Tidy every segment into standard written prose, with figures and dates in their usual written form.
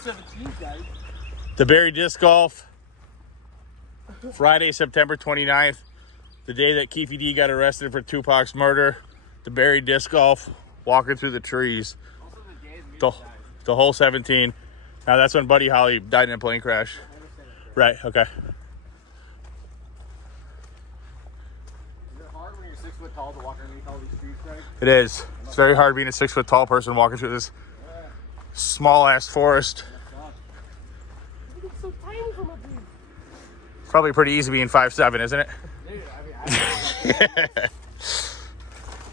17, guys. Debary Disc Golf, Friday, September 29th, the day that Keefy D got arrested for Tupac's murder. Debary Disc Golf, walking through the trees. Also the day The whole 17. Now that's when Buddy Holly died in a plane crash. Right, okay. Is it hard when you're 6 foot tall to walk underneath all these trees, Craig? It is. It's very hard being a 6 foot tall person walking through this small ass forest. It's so tiny from up here. It's probably pretty easy being 5'7", isn't it? Dude, I mean,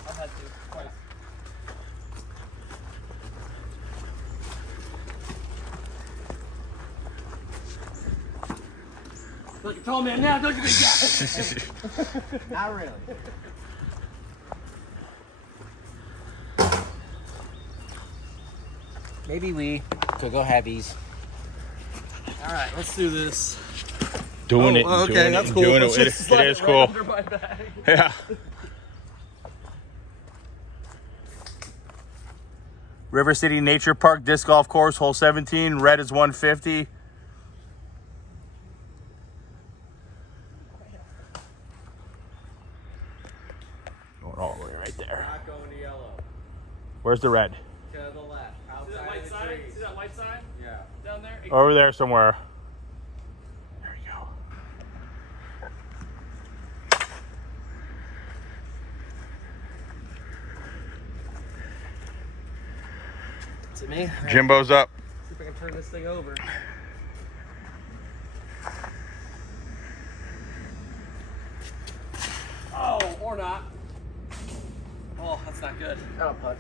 I've had to twice. Like a tall man now, don't you think? Not really. Maybe we could go heavies. All right, let's do this. Doing it. Okay, doing that's it, cool. Doing Let's it. just It slide is right cool. under my bag. Yeah. River City Nature Park Disc Golf Course, hole 17. Red is 150. Going all the way right there. Not going to yellow. Where's the red? To the left. See that Outside white of the sign? trees. See that white sign Yeah. down there? Over there somewhere. There you go. Is it me? Jimbo's up. See if I can turn this thing over. Oh, or not. Oh, that's not good. Oh, putt.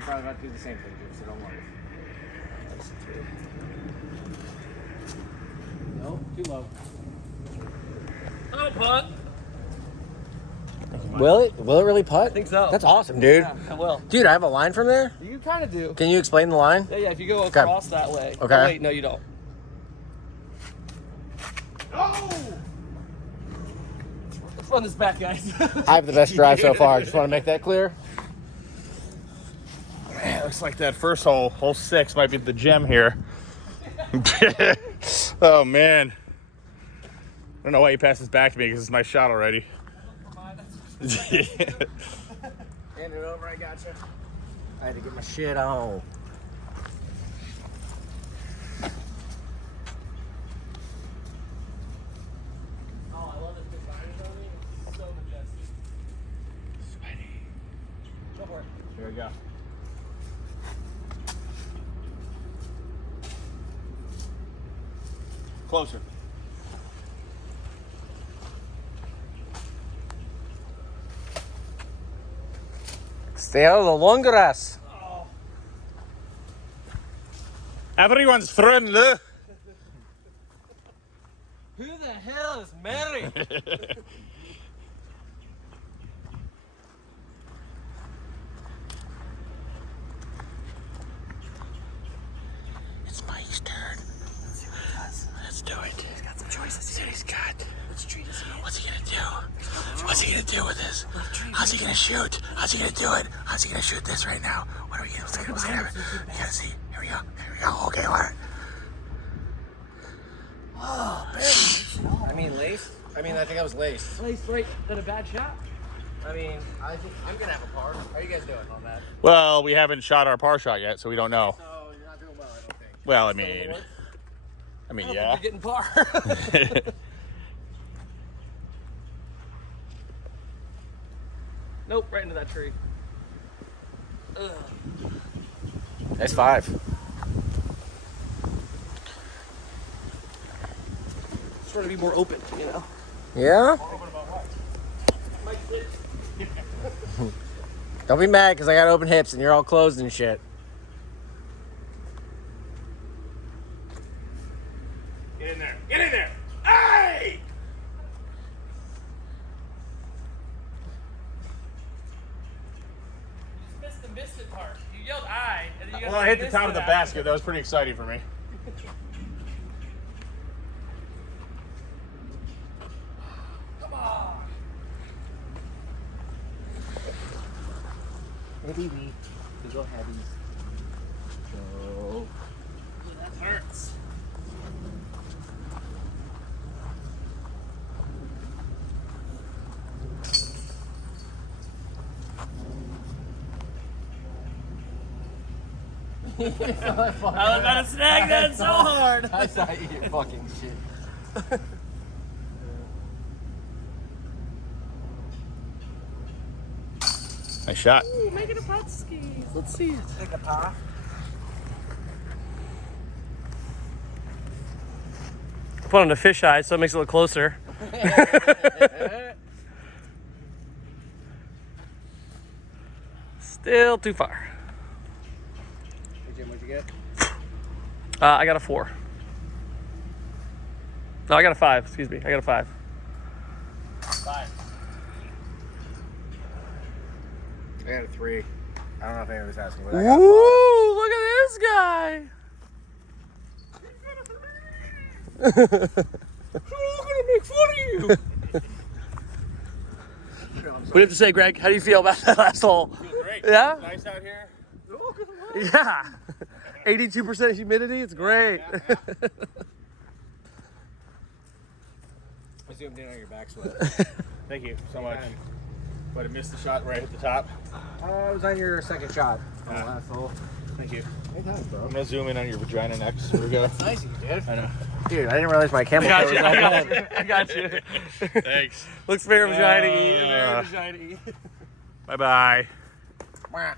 Probably about to do the same thing, Jim, so don't worry. No, too low. Oh, putt. Will it? Will it really putt? I think so. That's awesome, dude. Yeah, I will. Dude, I have a line from there. You kind of do. Can you explain the line? Yeah, if you go across that way. Okay. Oh, wait, no, you don't. Oh! Let's run this back, guys. I have the best drive so far. Just want to make that clear. Man, looks like that first hole, hole 6, might be the gem here. Oh, man. I don't know why he passes back to me because it's my shot already. Hand it over, I gotcha. I had to get my shit on. Oh, I love this design on me. It's so majestic. Sweaty. Go for it. Here we go. Closer. Stay out of the long grass. Oh, Everyone's friend. Who the hell is Mary? It's my turn. Let's see what he does. Let's do it. He's got some choices See here. what he's got. Which tree does he hit? What's he gonna do? What's he gonna do with this? How's he gonna shoot? How's he gonna do it? How's he gonna shoot this right now? What are we gonna see? What's gonna happen? We gotta see. Here we go. Here we go. Okay, what? I mean, lace. I think I was laced. Placed right at a bad shot. I mean, I think I'm gonna have a par. How are you guys doing on that? Well, we haven't shot our par shot yet, so we don't know. So you're not doing well, I don't think. Well, I Still in the mean, works? I mean, I don't yeah. think you're getting par. Nope, right into that tree. Ugh. Nice 5. Just trying to be more open, you know? Yeah? Mike, sit. Don't be mad because I got open hips and you're all closed and shit. Get in there. Get in there. Hey! you just missed the part. You yelled "I," and then you got Well, I hit the missed top of it the after. basket. That was pretty exciting for me. Come on. Heavy wee. We go heavy. Go. That hurts. I was about to snag that so hard. I saw you get fucking shit. Nice shot. Ooh, making a putt skis. Let's see it. Take a paw. Put on the fisheye so it makes it look closer. Still too far. Hey Jim, what'd you get? I got a 4. No, I got a 5. Excuse me. I got a 5. 5. I got a 3. I don't know if anyone was asking, but I got a 5. Ooh, look at this guy. I'm gonna make fun of you. What do you have to say, Greg? How do you feel about that last hole? Great. Yeah? Nice out here. Yeah. 82% humidity. It's great. I zoomed in on your back sweat. Thank you so much. But I missed the shot right at the top. It was on your second shot on the last hole. Thank you. Anytime, bro. I'm gonna zoom in on your vagina next. Here we go. Nice of you, dude. I know. Dude, I didn't realize my camera I was got you. I got you. Thanks. Looks very vagina-y. Very vagina-y. Bye-bye. Mwah.